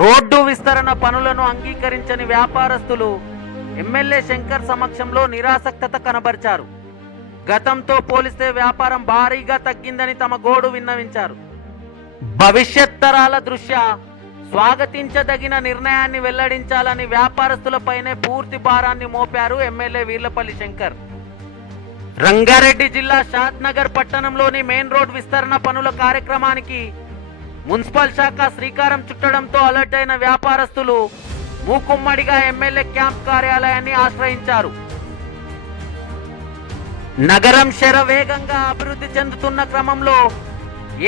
Road విస్తరణ పనులను అంగీకరించని వ్యాపారస్తులు ఎమ్మెల్యే శంకర్ సమక్షంలో నిరాసక్తత కనబరిచారు. గతంతో పోలిస్తే వ్యాపారం భారీగా తగ్గిందని తమ గోడు విన్నవించారు. భవిష్యత్ తరాల దృష్ట్యా స్వాగతించదగిన నిర్ణయాన్ని వెల్లడించాలని వ్యాపారస్తులపైనే పూర్తి భారాన్ని మోపారు ఎమ్మెల్యే వీర్లపల్లి శంకర్. రంగారెడ్డి జిల్లా షాద్నగర్ పట్టణంలోని మెయిన్ రోడ్ విస్తరణ పనుల కార్యక్రమానికి మున్సిపల్ శాఖ శ్రీకారం చుట్టడంతో అలర్ట్ అయిన వ్యాపారస్తులు మూకుమ్మడిగా ఎమ్మెల్యే క్యాంప్ కార్యాలయాన్ని ఆశ్రయించారు. నగరం శరవేగంగా అభివృద్ధి చెందుతున్న క్రమంలో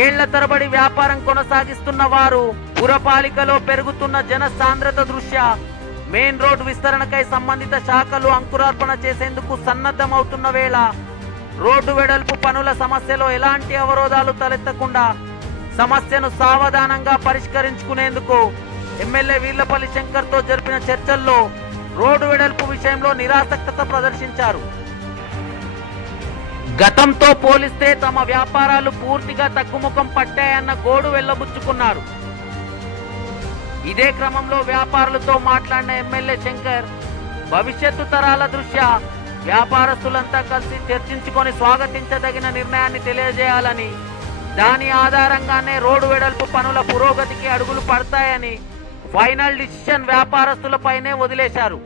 ఏళ్ళ తరబడి వ్యాపారం కొనసాగిస్తున్న వారు పురపాలికలో పెరుగుతున్న జన సాంద్రత దృష్ట్యా మెయిన్ రోడ్ విస్తరణకై సంబంధిత శాఖలు అంకురార్పణ చేసేందుకు సన్నద్ధమవుతున్న వేళ రోడ్డు వెడల్పు పనుల సమస్యలో ఎలాంటి అవరోధాలు తలెత్తకుండా సమస్యను సావధానంగా పరిష్కరించుకునేందుకు ఎమ్మెల్యే వీర్లపల్లి శంకర్తో జరిపిన చర్చల్లో రోడ్డు వెడల్పు విషయంలో నిరాసక్తత ప్రదర్శించారు. గతంతో పోలిస్తే తమ వ్యాపారాలు పూర్తిగా తగ్గుముఖం పట్టాయన్న గోడు వెళ్ళబుచ్చుకున్నారు ఇదే క్రమంలో వ్యాపారులతో మాట్లాడిన ఎమ్మెల్యే శంకర్ భవిష్యత్తు తరాల దృష్ట్యా వ్యాపారస్తులంతా కలిసి చర్చించుకొని స్వాగతించదగిన నిర్ణయాన్ని తెలియజేయాలని దాని ఆధారంగానే రోడ్డు వెడల్పు పనుల పురోగతికి అడుగులు పడతాయని ఫైనల్ డిసిషన్ వ్యాపారస్తులపైనే వదిలేశారు.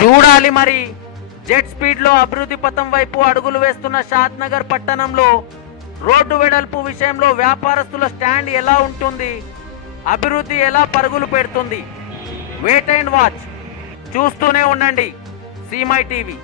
చూడాలి మరి. జెట్ స్పీడ్లో అభివృద్ధి పథం వైపు అడుగులు వేస్తున్న షాద్నగర్ పట్టణంలో రోడ్డు వెడల్పు విషయంలో వ్యాపారస్తుల స్టాండ్ ఎలా ఉంటుంది? అభివృద్ధి ఎలా పరుగులు పెడుతుంది? వెయిట్ అండ్ వాచ్ చూస్తూనే ఉండండి. సీమై టీవీ.